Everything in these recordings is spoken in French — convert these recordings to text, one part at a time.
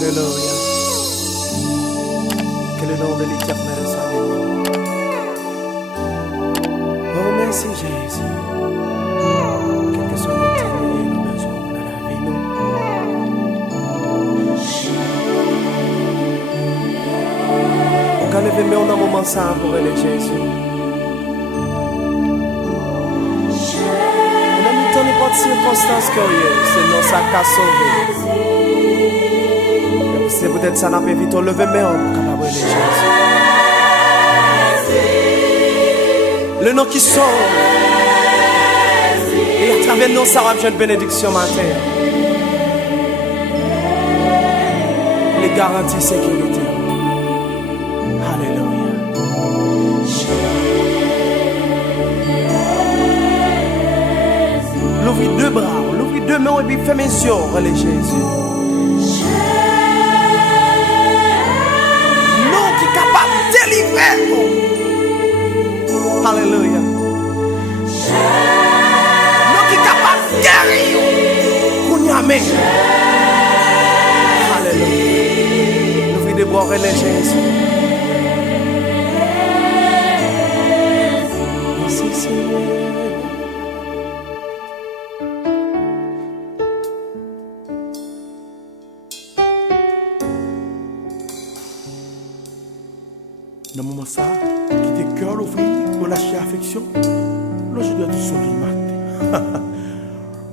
Alléluia. Que le nom de l'Éternel soit béni. Oh, merci Jésus. Quel que soit notre temps et nos besoins dans la vie, nous. On va lever dans un moment sans pour aller Jésus. On a mis tant n'importe circonstance que c'est non ça qu'a sauvé. C'est peut-être ça n'a pas vite on lever mais on est capable de Jésus. Le nom qui sauve. Et à travers nous, ça va être une bénédiction matin. Les garanties sécurité. Alléluia. L'ouvrir deux bras, l'ouvrir deux mains et puis fermer mes yeux, relais Jésus. Nom qui est capable de délivrer. Alléluia. Nous qui capable de guérir. Amen. Alléluia. Nous voulons boire les Jésus. Merci Seigneur. Dans le moment ça, qui te cœur l'ouvrir, relâcher affection, là je dois te sourire matin.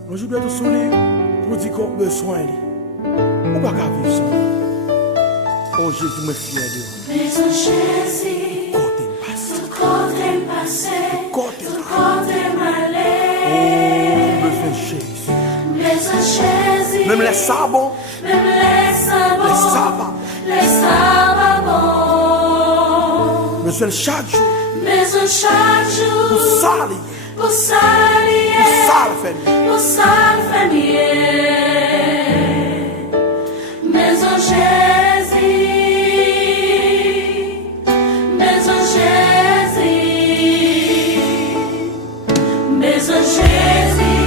Là je dois te sourire pour dire qu'on a besoin de lui. On va pas vivre sans lui. Oh Jésus, me fier de vous. Mais oh Jésus, Côté passé. tout côté passé, Côté tout côté malé. Oh, besoin de Jésus. Mais oh Jésus, Même les sabots. même les sabots, Les sabbats. les sabbats bons. Besoin de chaque jour. Mais oh chaque jour, Pour salir. pour salir, Pour salir famille. pour salir famille. Mais oh Jésus, mais oh Jésus, mais oh Jésus,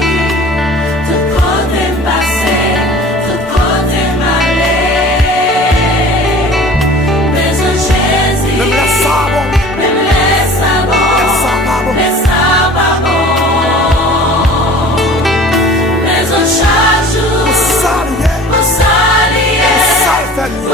tout côté passé, tout côté malé. Mais oh Jésus, Même les sabots. même les sabots, Les sabbats. les sabbats bons. Mais oh chaque jour, Pour salir. pour salir, Pour salir famille.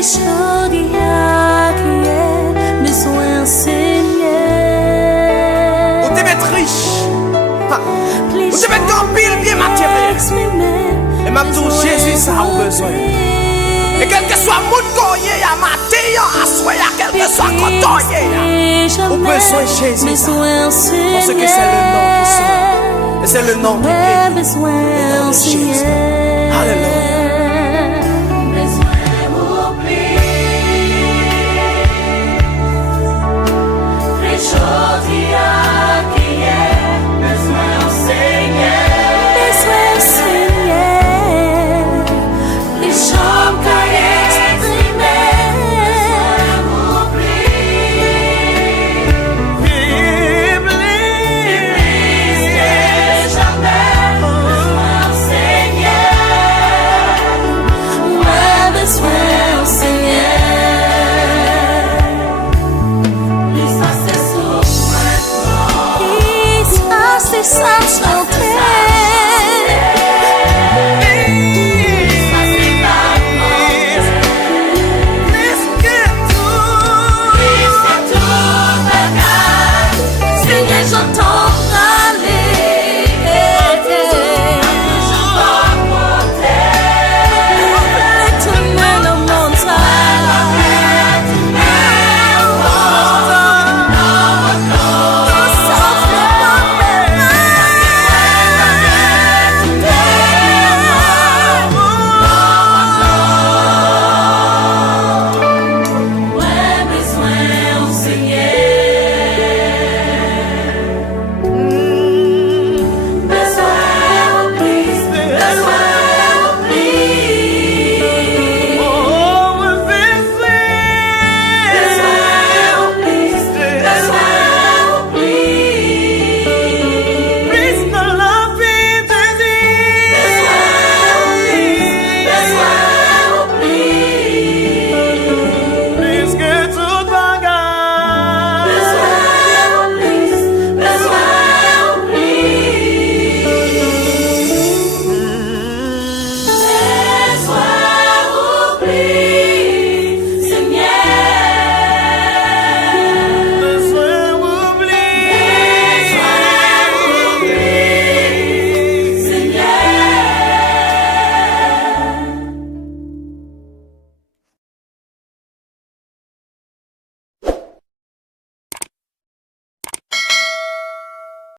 les chaudières qui est besoin enseigner. Ou te met riche. Ou te met grand pile bien matériel. Et m'a dit Jésus ça a besoin. Et quel que soit mon courrier, à matin, à soir, quel que soit cotoyer, au besoin de Jésus. Parce que c'est le nom qui sauve. Et c'est le nom qui guérit. Le nom de Jésus. Alléluia.